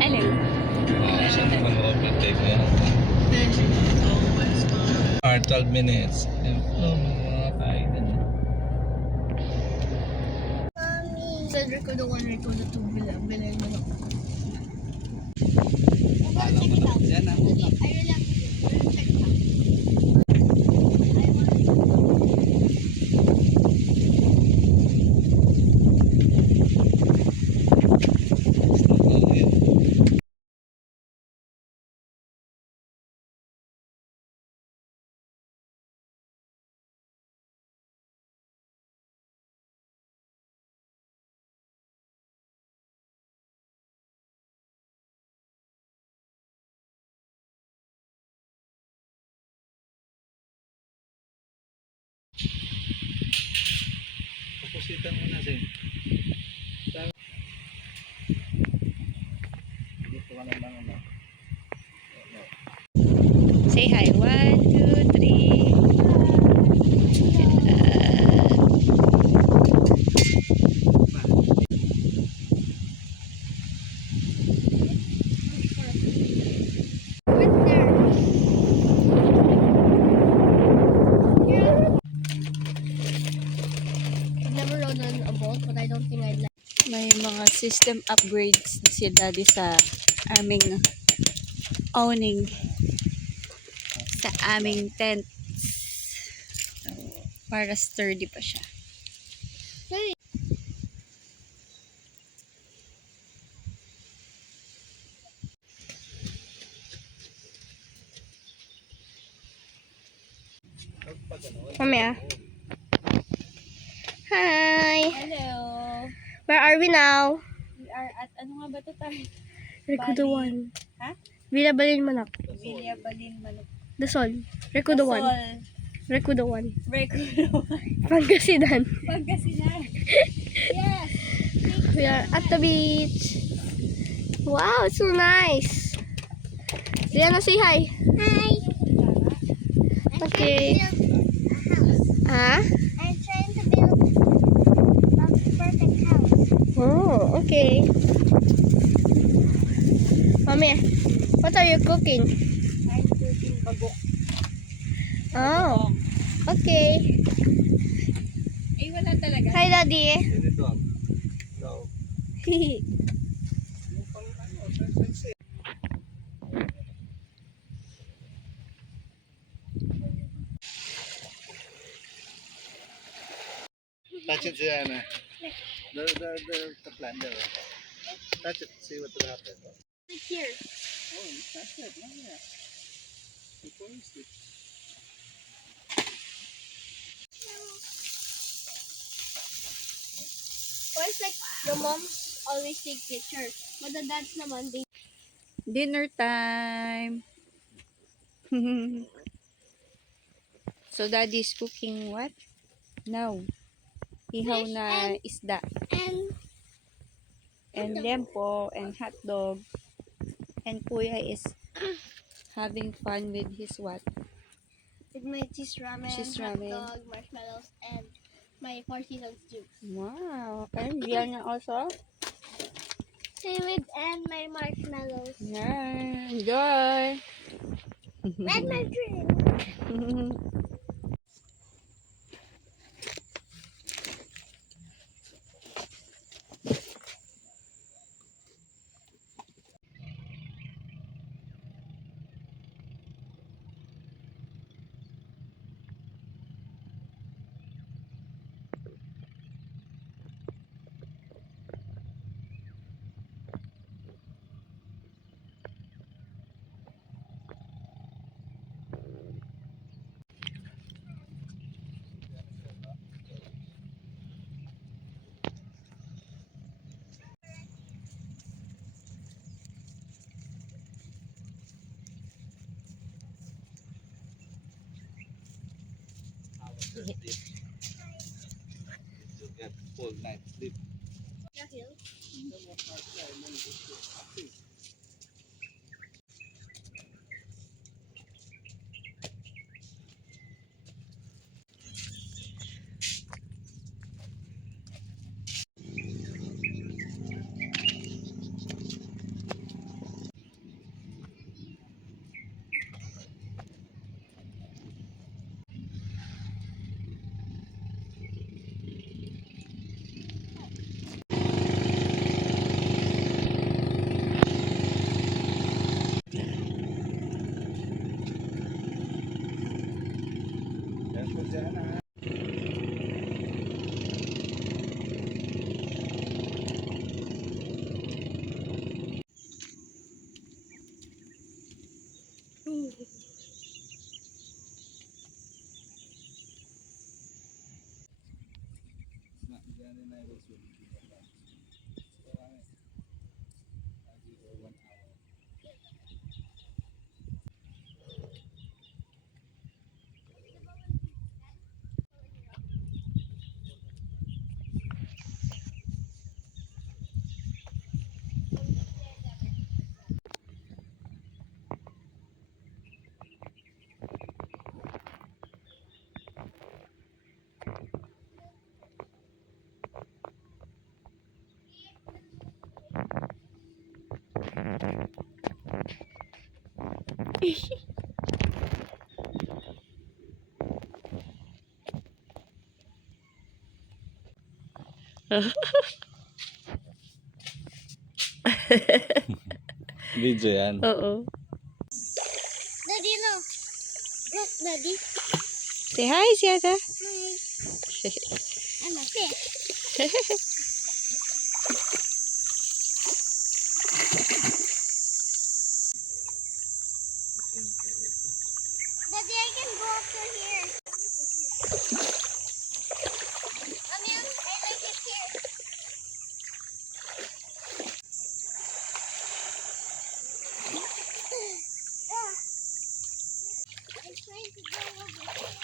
Hello. Mag-overtake na. 12 minutes. Mga kainan. Said record 1, record 2, bilhin mo na. Yan ang una. Pupusitan mo na sin. Dito ka na lang ano. Say hi. 1, 2, 3. Never rode on a boat, but I don't think I'd like. May mga system upgrades si Daddy sa aming owning, sa aming tent. So, para sturdy pa siya. Mamaya. Hi! Hello! Where are we now? We are at, ano nga ba ito tayo? Recodo 1. Ha? Villa Balin Manak. Villa Balin Manok. Dasol. Recodo 1. Recodo 1. Recodo. Pangasinan. Pagkasinan. Yes! We are at the beach. Wow, it's so nice. Diana, say hi. Hi. Okay. Ah? I'm trying to build a perfect house. Oh, okay. Mommy, what are you cooking? I'm cooking bagok. Oh, okay. Eh, wala talaga. Hi, Daddy. Dito. So, touch it, Diana. The plant there. Touch it, see what will happen. Right here. Oh, that's it. Oh, yeah. Before you sleep. Well, it's like the moms always take pictures, but the dads naman, they... Dinner time. So Daddy's cooking what? Now. Ihaw Fish na isda. And And lempo and hot dog. And Kuya is having fun with his what? with my cheese ramen, Cheese hot ramen. dog, marshmallows, and my Four Seasons juice. Wow. And Diana also? Seaweed and my marshmallows. Yeah. Enjoy. And my drink. To get full night sleep. Diyan na I will swim. So, I'll be for 1 hour. Video yan. Oo. Daddy, look. Look, Daddy. Say hi, Siada. Hi. I'm a fish. Daddy, I can go up to here. Mommy, I like it here. I'm trying to go over here.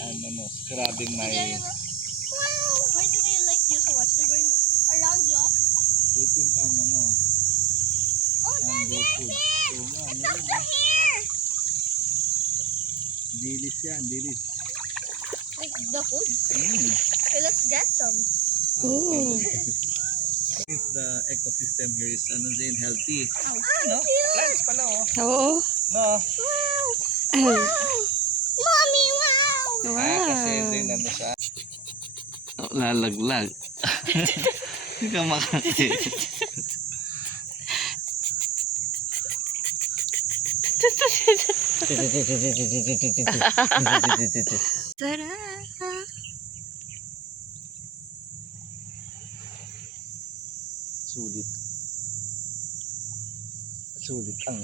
Ano, scrubbing my... Wow! Why do they like you so much? They're going around you. Waiting kang ano. Oh, Ang Daddy, go I food. see it! Oo nga, It's meron over na. here! Dilis yan, dilis. Like the food? Okay, let's get some. Ooh. Since the ecosystem here is ano din, healthy. Oh, No? Plants pala oh. Oo. No? wow! Wow. Wow! Mommy, wow! Kasi din ano siya. Oh, lalaglag. Hindi ka makakit. Tara. Sulit. Sulit ang...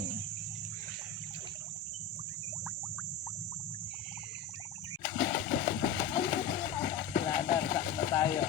Wala na, sakta tayo.